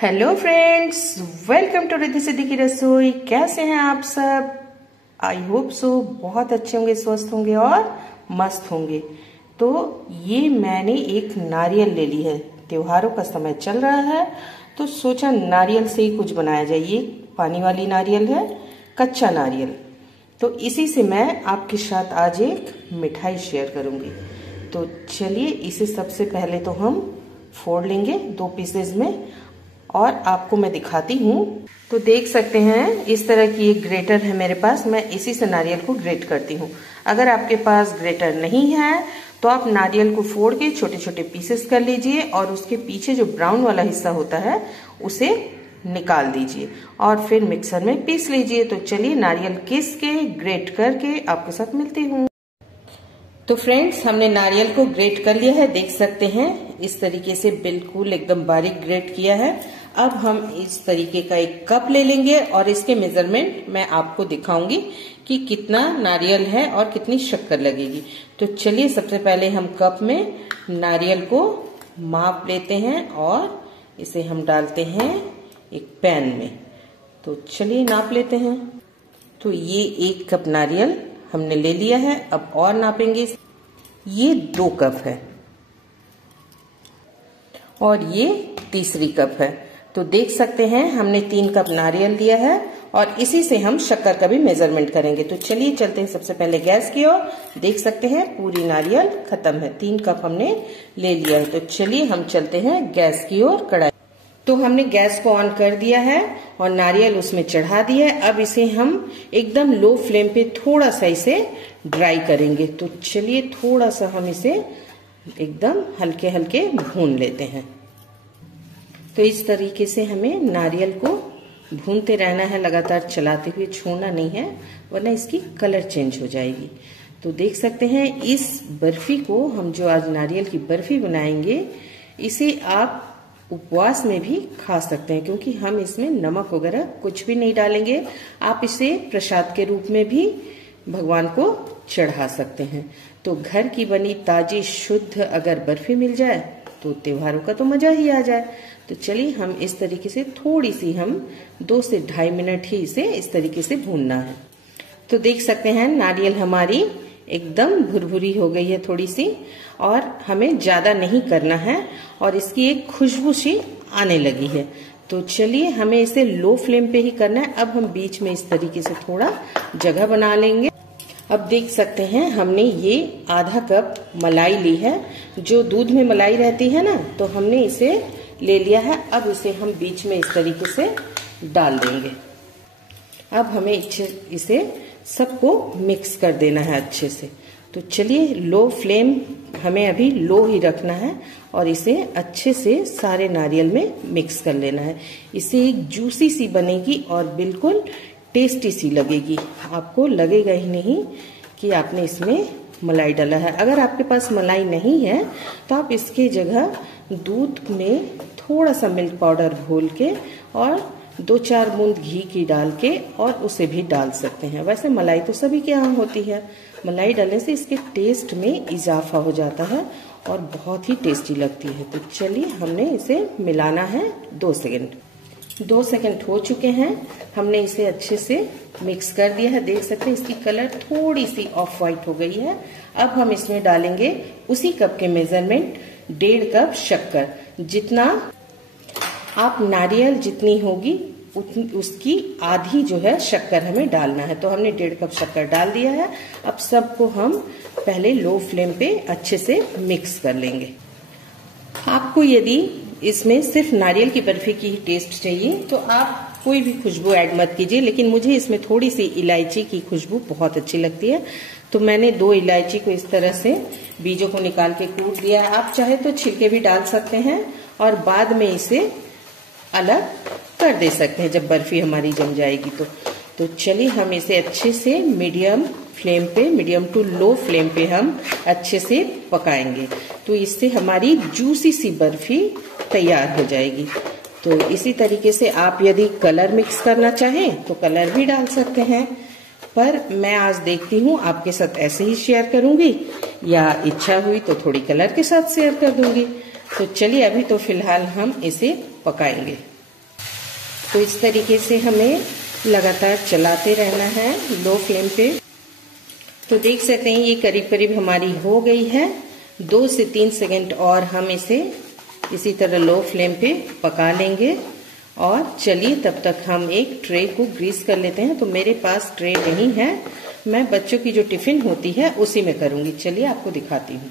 Hello friends, welcome to Riddhi Siddhi की रसोई। कैसे हैं आप सब? आई होप सो बहुत अच्छे होंगे, स्वस्थ होंगे और मस्त होंगे। तो ये मैंने एक नारियल ले ली है। त्योहारों का समय चल रहा है तो सोचा नारियल से ही कुछ बनाया जाए। ये पानी वाली नारियल है, कच्चा नारियल। तो इसी से मैं आपके साथ आज एक मिठाई शेयर करूंगी। तो चलिए इसे सबसे पहले तो हम फोड़ लेंगे 2 पीसेज में और आपको मैं दिखाती हूँ। तो देख सकते हैं इस तरह की एक ग्रेटर है मेरे पास। मैं इसी से नारियल को ग्रेट करती हूँ। अगर आपके पास ग्रेटर नहीं है तो आप नारियल को फोड़ के छोटे छोटे पीसेस कर लीजिए और उसके पीछे जो ब्राउन वाला हिस्सा होता है उसे निकाल दीजिए और फिर मिक्सर में पीस लीजिए। तो चलिए नारियल किस के ग्रेट करके आपके साथ मिलती हूँ। तो फ्रेंड्स, हमने नारियल को ग्रेट कर लिया है। देख सकते हैं इस तरीके से बिल्कुल एकदम बारीक ग्रेट किया है। अब हम इस तरीके का एक कप ले लेंगे और इसके मेजरमेंट मैं आपको दिखाऊंगी कि कितना नारियल है और कितनी शक्कर लगेगी। तो चलिए सबसे पहले हम कप में नारियल को माप लेते हैं और इसे हम डालते हैं एक पैन में। तो चलिए नाप लेते हैं। तो ये 1 कप नारियल हमने ले लिया है। अब और नापेंगे। ये 2 कप है और ये तीसरी कप है। तो देख सकते हैं हमने 3 कप नारियल लिया है और इसी से हम शक्कर का भी मेजरमेंट करेंगे। तो चलिए चलते हैं सबसे पहले गैस की ओर। देख सकते हैं पूरी नारियल खत्म है। 3 कप हमने ले लिया है। तो चलिए हम चलते हैं गैस की ओर। कढ़ाई तो हमने गैस को ऑन कर दिया है और नारियल उसमें चढ़ा दिया है। अब इसे हम एकदम लो फ्लेम पे थोड़ा सा इसे ड्राई करेंगे। तो चलिए थोड़ा सा हम इसे एकदम हल्के हल्के भून लेते हैं। तो इस तरीके से हमें नारियल को भूनते रहना है, लगातार चलाते हुए, छोड़ना नहीं है वरना इसकी कलर चेंज हो जाएगी। तो देख सकते हैं इस बर्फी को हम जो आज नारियल की बर्फी बनाएंगे, इसे आप उपवास में भी खा सकते हैं क्योंकि हम इसमें नमक वगैरह कुछ भी नहीं डालेंगे। आप इसे प्रसाद के रूप में भी भगवान को चढ़ा सकते हैं। तो घर की बनी ताजी शुद्ध अगर बर्फी मिल जाए तो त्योहारों का तो मजा ही आ जाए। तो चलिए हम इस तरीके से थोड़ी सी हम 2 से 2.5 मिनट ही इसे इस तरीके से भूनना है। तो देख सकते हैं नारियल हमारी एकदम भुरभुरी हो गई है थोड़ी सी, और हमें ज्यादा नहीं करना है और इसकी एक खुशबू सी आने लगी है। तो चलिए हमें इसे लो फ्लेम पे ही करना है। अब हम बीच में इस तरीके से थोड़ा जगह बना लेंगे। अब देख सकते हैं हमने ये आधा कप मलाई ली है। जो दूध में मलाई रहती है ना, तो हमने इसे ले लिया है। अब इसे हम बीच में इस तरीके से डाल देंगे। अब हमें इसे सबको मिक्स कर देना है अच्छे से। तो चलिए लो फ्लेम हमें अभी लो ही रखना है और इसे अच्छे से सारे नारियल में मिक्स कर लेना है। इसे एक जूसी सी बनेगी और बिल्कुल टेस्टी सी लगेगी। आपको लगेगा ही नहीं कि आपने इसमें मलाई डाला है। अगर आपके पास मलाई नहीं है तो आप इसके जगह दूध में थोड़ा सा मिल्क पाउडर घोल के और 2-4 बूंद घी की डाल के और उसे भी डाल सकते हैं। वैसे मलाई तो सभी के यहाँ होती है। मलाई डालने से इसके टेस्ट में इजाफा हो जाता है और बहुत ही टेस्टी लगती है। तो चलिए हमने इसे मिलाना है 2 सेकंड। 2 सेकंड हो चुके हैं। हमने इसे अच्छे से मिक्स कर दिया है। देख सकते हैं इसकी कलर थोड़ी सी ऑफ वाइट हो गई है। अब हम इसमें डालेंगे उसी कप के मेजरमेंट 1.5 कप शक्कर। जितना आप नारियल जितनी होगी उसकी आधी जो है शक्कर हमें डालना है। तो हमने 1.5 कप शक्कर डाल दिया है। अब सबको हम पहले लो फ्लेम पे अच्छे से मिक्स कर लेंगे। आपको यदि इसमें सिर्फ नारियल की बर्फी की ही टेस्ट चाहिए तो आप कोई भी खुशबू ऐड मत कीजिए, लेकिन मुझे इसमें थोड़ी सी इलायची की खुशबू बहुत अच्छी लगती है। तो मैंने 2 इलायची को इस तरह से बीजों को निकाल के कूट दिया है। आप चाहे तो छिलके भी डाल सकते हैं और बाद में इसे अलग कर दे सकते हैं जब बर्फी हमारी जम जाएगी। तो चलिए हम इसे अच्छे से मीडियम फ्लेम पे, मीडियम टू लो फ्लेम पे हम अच्छे से पकाएंगे। तो इससे हमारी जूसी सी बर्फी तैयार हो जाएगी। तो इसी तरीके से आप यदि कलर मिक्स करना चाहें तो कलर भी डाल सकते हैं, पर मैं आज देखती हूँ आपके साथ ऐसे ही शेयर करूंगी, या इच्छा हुई तो थोड़ी कलर के साथ शेयर कर दूंगी। तो चलिए अभी तो फिलहाल हम इसे पकाएंगे। तो इस तरीके से हमें लगातार चलाते रहना है लो फ्लेम पे। तो देख सकते हैं ये करीब करीब हमारी हो गई है। 2 से 3 सेकंड और हम इसे इसी तरह लो फ्लेम पे पका लेंगे। और चलिए तब तक हम एक ट्रे को ग्रीस कर लेते हैं। तो मेरे पास ट्रे नहीं है, मैं बच्चों की जो टिफिन होती है उसी में करूंगी। चलिए आपको दिखाती हूँ।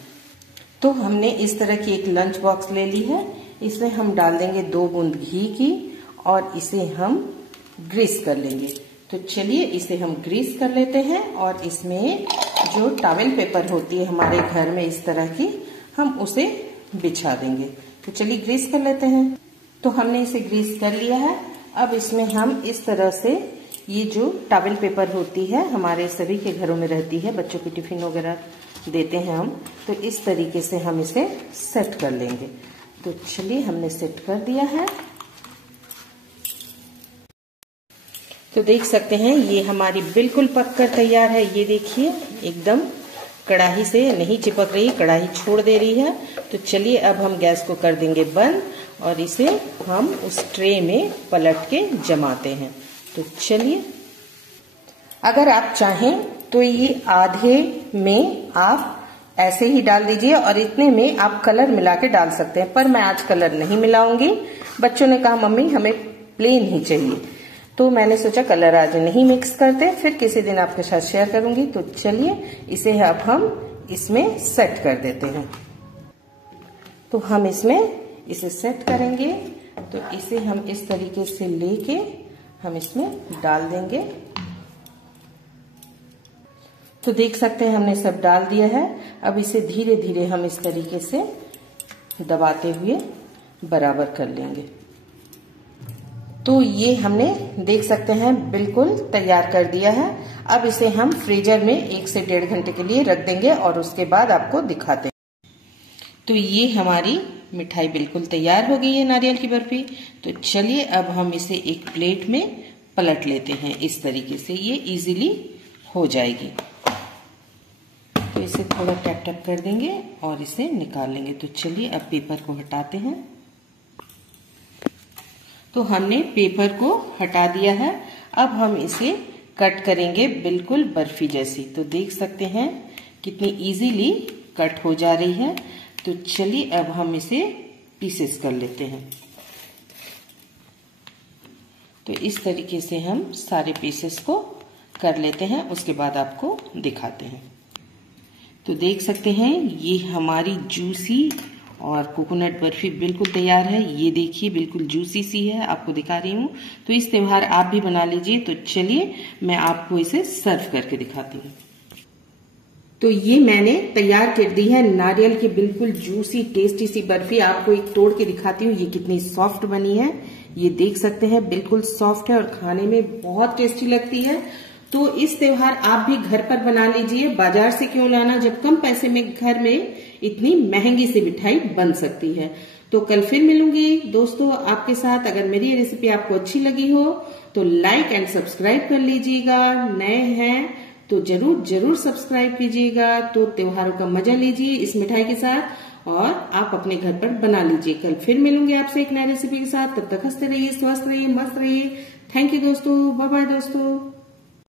तो हमने इस तरह की एक लंच बॉक्स ले ली है। इसमें हम डाल देंगे 2 बूंद घी की और इसे हम ग्रीस कर लेंगे। तो चलिए इसे हम ग्रीस कर लेते हैं और इसमें जो टॉवेल पेपर होती है हमारे घर में इस तरह की, हम उसे बिछा देंगे। तो चलिए ग्रीस कर लेते हैं। तो हमने इसे ग्रीस कर लिया है। अब इसमें हम इस तरह से ये जो टॉवेल पेपर होती है हमारे सभी के घरों में रहती है, बच्चों की टिफिन वगैरह देते हैं हम, तो इस तरीके से हम इसे सेट कर लेंगे। तो चलिए हमने सेट कर दिया है। तो देख सकते हैं ये हमारी बिल्कुल पककर तैयार है। ये देखिए एकदम कढ़ाई से नहीं चिपक रही, कढ़ाई छोड़ दे रही है। तो चलिए अब हम गैस को कर देंगे बंद और इसे हम उस ट्रे में पलट के जमाते हैं। तो चलिए, अगर आप चाहें तो ये आधे में आप ऐसे ही डाल दीजिए और इतने में आप कलर मिला के डाल सकते हैं, पर मैं आज कलर नहीं मिलाऊंगी। बच्चों ने कहा मम्मी हमें प्लेन ही चाहिए, तो मैंने सोचा कलर आज नहीं मिक्स करते, फिर किसी दिन आपके साथ शेयर करूंगी। तो चलिए इसे अब हम इसमें सेट कर देते हैं। तो हम इसमें इसे सेट करेंगे। तो इसे हम इस तरीके से लेके हम इसमें डाल देंगे। तो देख सकते हैं हमने सब डाल दिया है। अब इसे धीरे धीरे हम इस तरीके से दबाते हुए बराबर कर लेंगे। तो ये हमने देख सकते हैं बिल्कुल तैयार कर दिया है। अब इसे हम फ्रीजर में 1 से 1.5 घंटे के लिए रख देंगे और उसके बाद आपको दिखाते हैं। तो ये हमारी मिठाई बिल्कुल तैयार हो गई है, नारियल की बर्फी। तो चलिए अब हम इसे एक प्लेट में पलट लेते हैं। इस तरीके से ये इजीली हो जाएगी। तो इसे थोड़ा टैप टैप कर देंगे और इसे निकाल लेंगे। तो चलिए अब पेपर को हटाते हैं। तो हमने पेपर को हटा दिया है। अब हम इसे कट करेंगे बिल्कुल बर्फी जैसी। तो देख सकते हैं कितनी इजीली कट हो जा रही है। तो चलिए अब हम इसे पीसेस कर लेते हैं। तो इस तरीके से हम सारे पीसेस को कर लेते हैं, उसके बाद आपको दिखाते हैं। तो देख सकते हैं ये हमारी जूसी और कोकोनट बर्फी बिल्कुल तैयार है। ये देखिए बिल्कुल जूसी सी है, आपको दिखा रही हूँ। तो इस त्योहार आप भी बना लीजिए। तो चलिए मैं आपको इसे सर्व करके दिखाती हूँ। तो ये मैंने तैयार कर दी है नारियल की बिल्कुल जूसी टेस्टी सी बर्फी। आपको एक तोड़ के दिखाती हूँ ये कितनी सॉफ्ट बनी है। ये देख सकते हैं बिल्कुल सॉफ्ट है और खाने में बहुत टेस्टी लगती है। तो इस त्योहार आप भी घर पर बना लीजिए, बाजार से क्यों लाना जब कम पैसे में घर में इतनी महंगी सी मिठाई बन सकती है। तो कल फिर मिलूंगी दोस्तों आपके साथ। अगर मेरी ये रेसिपी आपको अच्छी लगी हो तो लाइक एंड सब्सक्राइब कर लीजिएगा। नए हैं तो जरूर जरूर सब्सक्राइब कीजिएगा। तो त्योहारों का मजा लीजिए इस मिठाई के साथ और आप अपने घर पर बना लीजिए। कल फिर मिलूंगी आपसे एक नई रेसिपी के साथ। तब तक हंसते रहिए, स्वस्थ रहिए, मस्त रहिए। थैंक यू दोस्तों, बाय बाय दोस्तों।